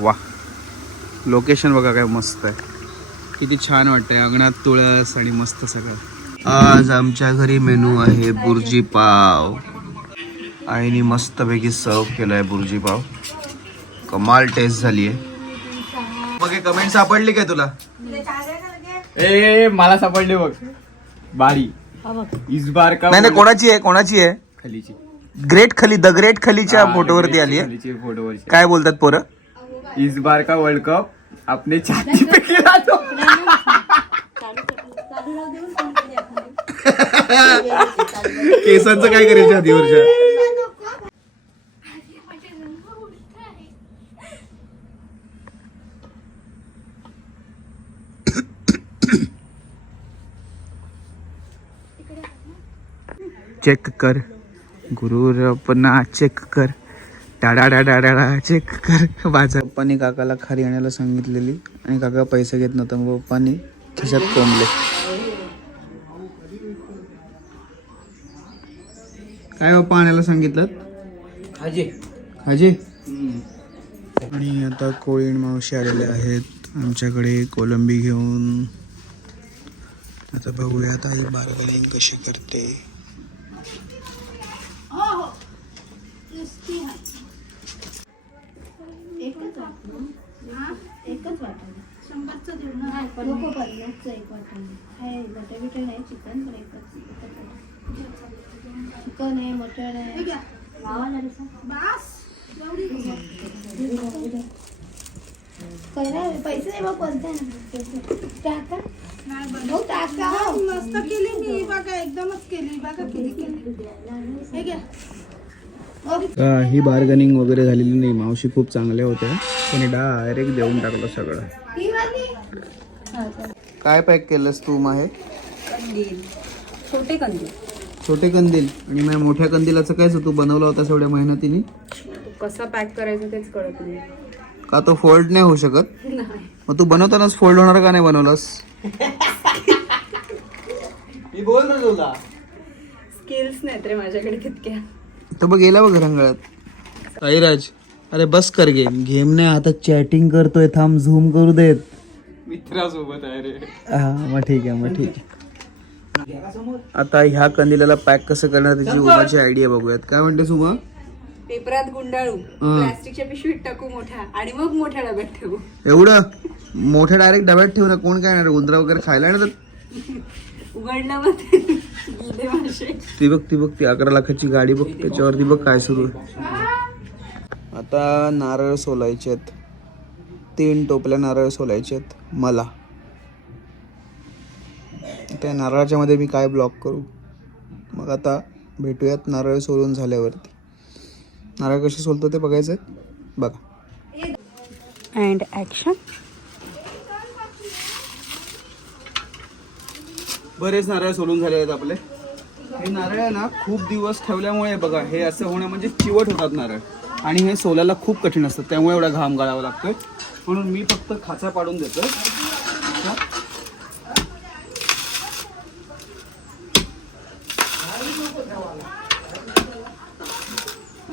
वा. लोकेशन बघा काय मस्त आहे. किती छान वाटतंय. अंगणात तुळस आणि मस्त सगळं. आज आमच्या घरी मेनू आहे बुर्जी पाव. आईने मस्तपैकी सर्व केलाय बुर्जी पाव. कमाल टेस्ट झाली आहे मग कमेंट सापडली काय तुला? ए मला सापडले बघ. बारी. इस बार का नाही नाही कोणाची आहे कोणाची आहे? खालीची. ग्रेट खली द ग्रेट खलीच्या फोटोवरती आली आहे खालीची फोटोवरची काय बोलतात पोरं? इस बार का वर्ल्ड कप अपने छाती पे खिला दो। केसांचं काय करायचं आधीवरच्या चेक कर. गुरुर चेक कर. डाडा डाडा डाडा चेक कर. माझ्या पप्पानी काकाला खारी आणायला सांगितलेली आणि काका पैसे घेत नव्हता मग पप्पानी खिशात कोंबले. काय पप्पा आणायला सांगितलं? हाजी हाजी आणि आता कोळीण मावशी आलेले आहेत. आमच्याकडे कोलंबी घेऊन. आता बघूयात आई बार्गेनिंग कशी करते. एकच वाटाणे शंभरचं देऊ ना नको पन्नासचं एक वाटाणे आहे बटर बिटर नाही चिकन पण एकच चिकन आहे मटण आहे. पहिला पैसे नाही मग कोणते? टाका. भाऊ टाका. मस्त केली मी. बघा एकदमच केली. बघा केली. केली हे घ्या. ही बार्गनिंग वगैरे झालेली नाही. मावशी खूप चांगल्या होत्या. त्याने डायरेक्ट देऊन टाकलं सगळं. काय पॅक केलंस तू माहे? छोटे कंदी छोटे कंदील. आणि माझ्या मोठ्या कंदिलाचं काय तू बनवला होतास एवढ्या मेहनतीने? कसं पॅक करायचं तेच कळत नाही. का तो फोल्ड नाही होऊ शकत? मग तू बनवतानाच फोल्ड होणार का नाही बनवलास? मी बोल ना तुला. स्किल्स नाहीत रे माझ्याकडे तितक्या. तर बघ गेला बघ रंगाळ्यात साईराज अरे बस कर गेम. गेमने आता चॅटिंग करतोय थांब झूम करू देत. मित्रासोबत आहे रे. हा मग ठीक आहे मग ठीक आहे. आता ह्या कंदिलाला पॅक कसं करणार त्याची उमाची आयडिया बघूयात. काय म्हणतेस उमा पेपरात गुंडाळू. प्लास्टिकच्या पिशवीत टाकू मोठ्या आणि मग मोठ्या डब्यात ठेवू. एवढं? मोठ्या डायरेक्ट डब्यात ठेवू ना कोण काय येणार? उंदरा वगैरे खायला येणार उघडलं मग ते. गेले मासे ती बघ ती बघ ती अकरा लाखाची गाडी बघ त्याच्यावरती बघ काय सुरू आहे. आता नारळ सोलायचे आहेत. तीन टोपल्या नारळ सोलायचे आहेत. मला. त्या नारळाच्या मध्ये मी काय ब्लॉक करू? मग आता भेटूयात नारळ सोलून झाल्यावरती. नारळ कसे सोलतो ते बघायचं बघा. अँड ऍक्शन बरेच नारळ सोलून झाले आहेत आपले. हे नारळ आहे ना खूप दिवस ठेवल्यामुळे बघा हे असं होणं म्हणजे चिवट होतात नारळ. आणि हे सोल्याला खूप कठीण असतं त्यामुळे एवढा घाम गाळावा लागतोय. म्हणून मी फक्त खाचा पाडून देतो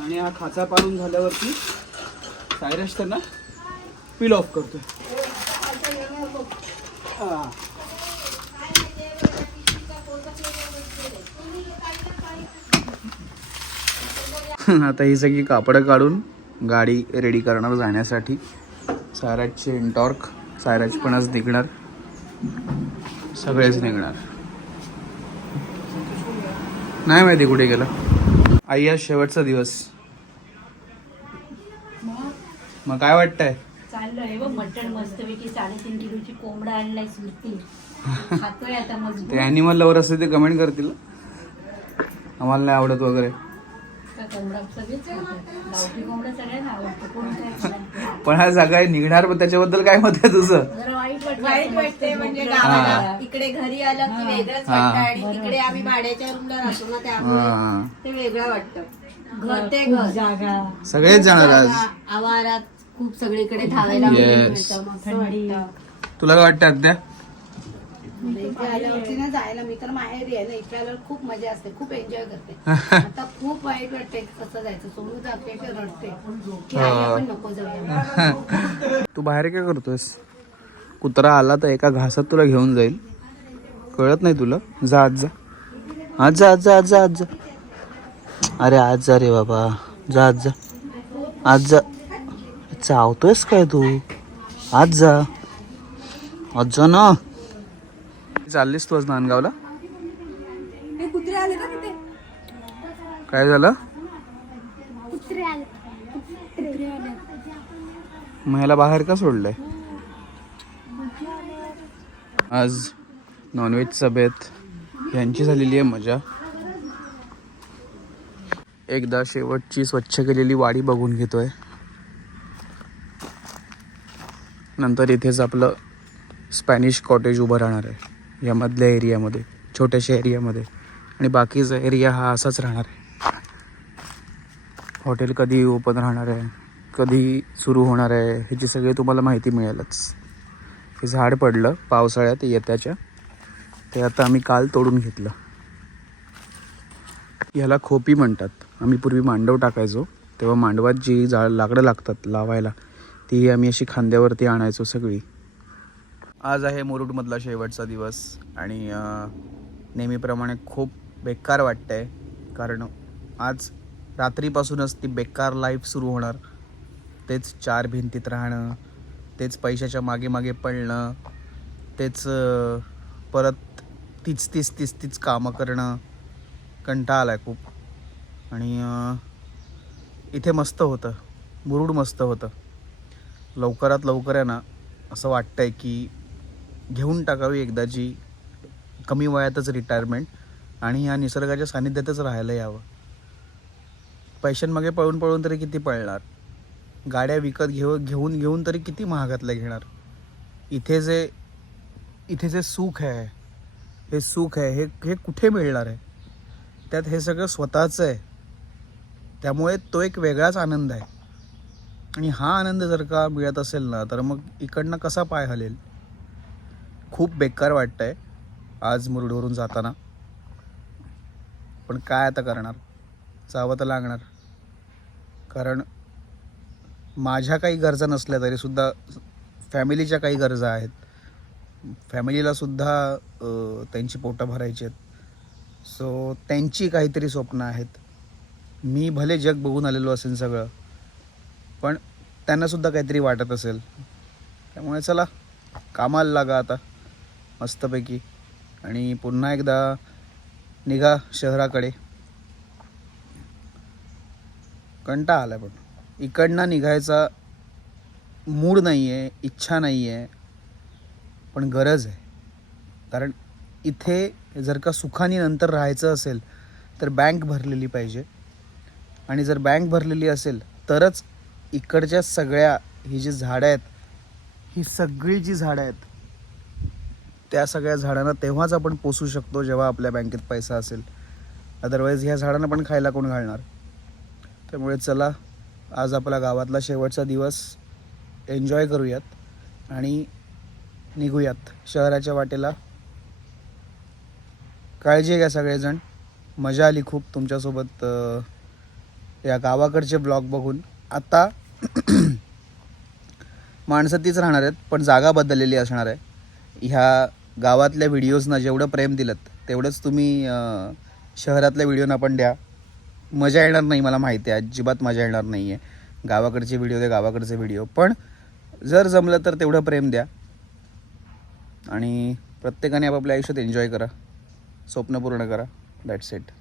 आणि हा खाचा पाडून झाल्यावरती सायरस त्यांना पील ऑफ करतोय. आता ही सगळी कापडं काढून गाडी रेडी करणार जाण्यासाठी. सायराजचे इंटॉर्क सायराज पण आज निघणार. सगळेच निघणार. नाही माहिती कुठे गेलं. आई आज शेवटचा दिवस. मग काय वाटतंय? चाललंय बघ मटण मस्तपैकी साडेतीन किलोची कोंबडा आणलाय सुरती. खातोय आता मजबूत. ते ॲनिमल लवर असते ते कमेंट करतील. आम्हाला नाही आवडत वगैरे. कोंबडा सगळेच खातात. गावठी कोंबडा सगळ्यांना आवडतो कोण काय खाणार? पण हा सगळा निघणार पण त्याच्याबद्दल काय मत आहे तुझं जरा वाईट वाटतं वाईट वाटते म्हणजे. गावाला इकडे घरी आलं की वेगळंच हा. वाटतं आणि तिकडे आम्ही भाड्याच्या रूमला राहतो ना त्यामुळे हा. ते वेगळं वाटतं घर ते घर जागा सगळेच जाणार आज आवारात खूप सगळीकडे धावायला Yes. मिळतं मस्त वाटतं तुला काय वाटतं आत्या इथे आल्यावरती ना जायला मी तर माहेरी आहे ना इथे आल्यावर खूप मजा असते खूप एन्जॉय करते. आता खूप वाईट वाटते कसं जायचं जाते की रडते की आई आपण नको जाऊया तू बाहेर काय करतोयस? कुत्रा आला तर एका घासात तुला घेऊन जाईल. कळत नाही तुला? जा आज जा. आज जा आज जा आज जा आज जा. अरे आज जा रे बाबा. जा आज जा. आज जा. चावतोयस काय तू? आज जा. आज जा ना. चाललीस तू आज नांदगावला? काय झालं? मग ह्याला बाहेर का सोडलंय? आज नॉनव्हेजचा बेत यांची झालेली आहे मजा. एकदा शेवटची स्वच्छ केलेली वाडी बघून घेतोय. नंतर इथेच आपलं स्पॅनिश कॉटेज उभं राहणार आहे. या मधल्या एरियामध्ये छोट्याशा एरियामध्ये. आणि बाकीचा एरिया हा असाच राहणार आहे. हॉटेल कधी ओपन राहणार आहे कधी सुरू होणार आहे ह्याची सगळी तुम्हाला माहिती मिळेलच. हे झाड पडलं पावसाळ्यात येत्याच्या ते आता आम्ही काल तोडून घेतलं. ह्याला खोपी म्हणतात. आम्ही पूर्वी मांडव टाकायचो तेव्हा मांडवात जी झाड लाकडं लागतात लावायला ती आम्ही अशी खांद्यावरती आणायचो सगळी. आज आहे मुरुडमधला शेवटचा दिवस आणि नेहमीप्रमाणे खूप बेकार वाटतंय. कारण आज रात्रीपासूनच ती बेकार लाईफ सुरू होणार. तेच चार भिंतीत राहणं तेच पैशाच्या मागे मागे पळणं तेच परत तीच तीच तीच तीच कामं करणं. कंटाळा आला आहे खूप. आणि इथे मस्त होतं. मुरुड मस्त होतं. लवकरात लवकर आहे ना असं वाटतंय की घेऊन टाकावी एकदाची कमी वयातच रिटायरमेंट आणि ह्या निसर्गाच्या सानिध्यातच राहायला यावं. पैशांमागे पळून पळून तरी किती पळणार? गाड्या विकत घेऊ घेऊन घेऊन तरी किती महागातल्या घेणार? इथे जे इथे जे सुख आहे हे सुख आहे हे हे कुठे मिळणार आहे? त्यात हे सगळं स्वतःचं आहे. त्यामुळे तो एक वेगळाच आनंद आहे. आणि हा आनंद जर का मिळत असेल ना तर मग इकडनं कसा पाय हलेल? खूप बेकार वाटतंय आज मुरडवरून जाताना. पण काय आता करणार? जावं तर लागणार. कारण माझ्या काही गरजा नसल्या तरीसुद्धा फॅमिलीच्या काही गरजा आहेत. फॅमिलीलासुद्धा त्यांची पोटं भरायची आहेत. सो त्यांची काहीतरी स्वप्न आहेत. मी भले जग बघून आलेलो असेल सगळं पण त्यांनासुद्धा काहीतरी वाटत असेल. त्यामुळे चला कामाला लागा आता. मस्तपैकी. आणि पुन्हा एकदा निघा शहराकडे. कंटा आला पण. इकडनं निघायचा मूड नाही आहे इच्छा नाही आहे पण गरज आहे. कारण इथे जर का सुखानी नंतर राहायचं असेल तर बँक भरलेली पाहिजे. आणि जर बँक भरलेली असेल तरच इकडच्या सगळ्या ही जी झाडं आहेत ही सगळी जी झाडं आहेत त्या सगळ्या झाडांना तेव्हाच आपण पोसू शकतो जेव्हा आपल्या बँकेत पैसा असेल. अदरवाईज ह्या झाडांना पण खायला कोण घालणार? त्यामुळे चला आज आपला गावातला शेवटचा दिवस एन्जॉय करूयात आणि निघूयात शहराच्या वाटेला. काळजी घ्या सगळेजण. मजा आली खूप तुमच्यासोबत या गावाकडचे ब्लॉग बघून. आता माणसं तीच राहणार आहेत पण जागा बदललेली असणार आहे. ह्या गावातल्या व्हिडिओजना जेवढं प्रेम दिलं तेवढंच तुम्ही शहरातल्या व्हिडिओना पण द्या. मजा येणार नाही मला माहिती आहे. अजिबात मजा येणार नाही आहे गावाकडचे व्हिडिओ ते गावाकडचे व्हिडिओ. पण जर जमलं तर तेवढं प्रेम द्या. आणि प्रत्येकाने आपापल्या आयुष्यात एन्जॉय करा. स्वप्न पूर्ण करा. That's it